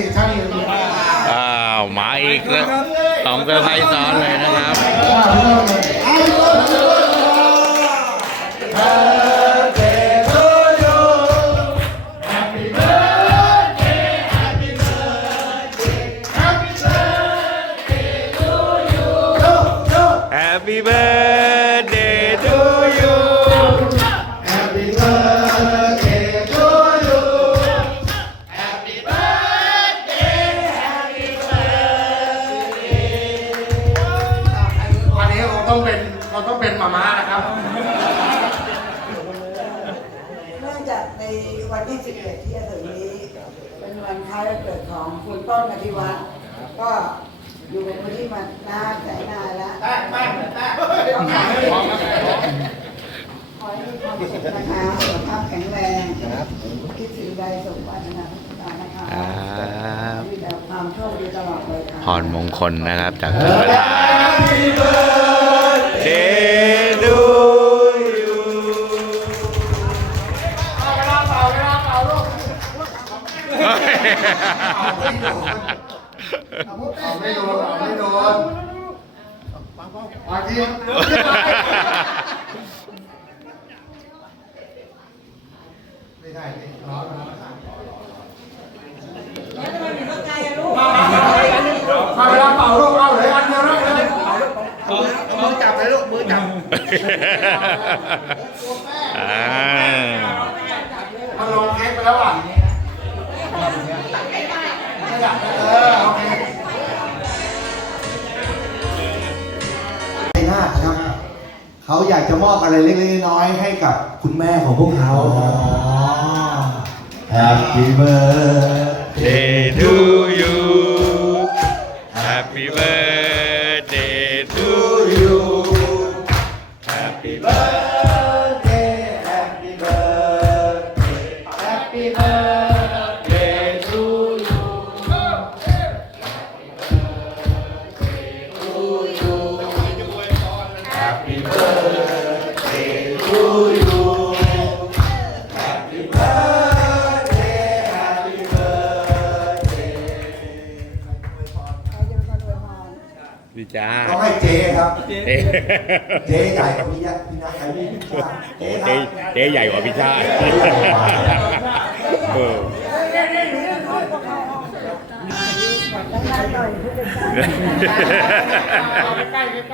นี่ช่างอยู่นี่อ้าวมาอีกแล้วสองเซอร์ไพรส์ซ้อนเลยนะครับอ่าพี่ต้องเลยอ่าพี่ต้อง Happy birthday ต้องเป็นเราต้องเป็นหมาม้านะครับ เนื่องจากในวันที่ 11 ที่จะถึงนี้ เป็นวันคล้ายวันเกิดของคุณต้นอธิวัฒน์ก็อยู่กับคนที่มานานแสนนานแล้วต้องขอให้ขอให้มีความสุขนะคะสุขภาพแข็งแรงคิดสิ่งใดสมปรารถนาทุกประการนะคะครับมีแต่ความโชคดีตลอดเลยค่ะพรมงคลนะครับจากท่านประธาน เอาไม่โดนเอาไม่โดนเอาทีไม่ได้ดิร้อนร้อนมาเวลาเป่าลูกเอาเลยอันเดียวนะเลยมือจับเลยลูกมือจับอ่า เขาอยากจะมอบอะไรเล็กๆน้อยๆให้กับคุณแม่ของพวกเขา Happy birthday Day to you Happy birthday to you Happy birthday Happy birthday Happy birthday ดีจ้าต้องให้เจ๊ครับ เจ๊เจ๊ใหญ่กว่าพี่ยักษ์พี่นักใครพี่ชาเจ๊คเจ๊รับเจ๊ใหญ่กว่าพี่ชาติเออใกล้ใก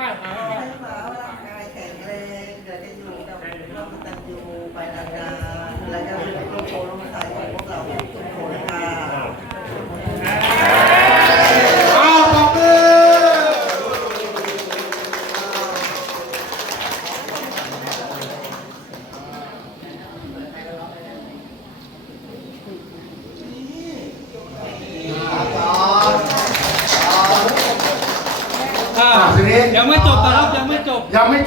ล้ให้หมาร่างกายแข็งแรงเดี๋ยวจะอยู่กับร่วมกันอยู่ไปนานๆและจะเป็นลูกโป่งลูกใสของพวกเราทุกคนค่ะ อ้าวปรบมือ อ่า อะ ทีนี้ยังไม่จบนะครับยังไม่จบ ยังไม่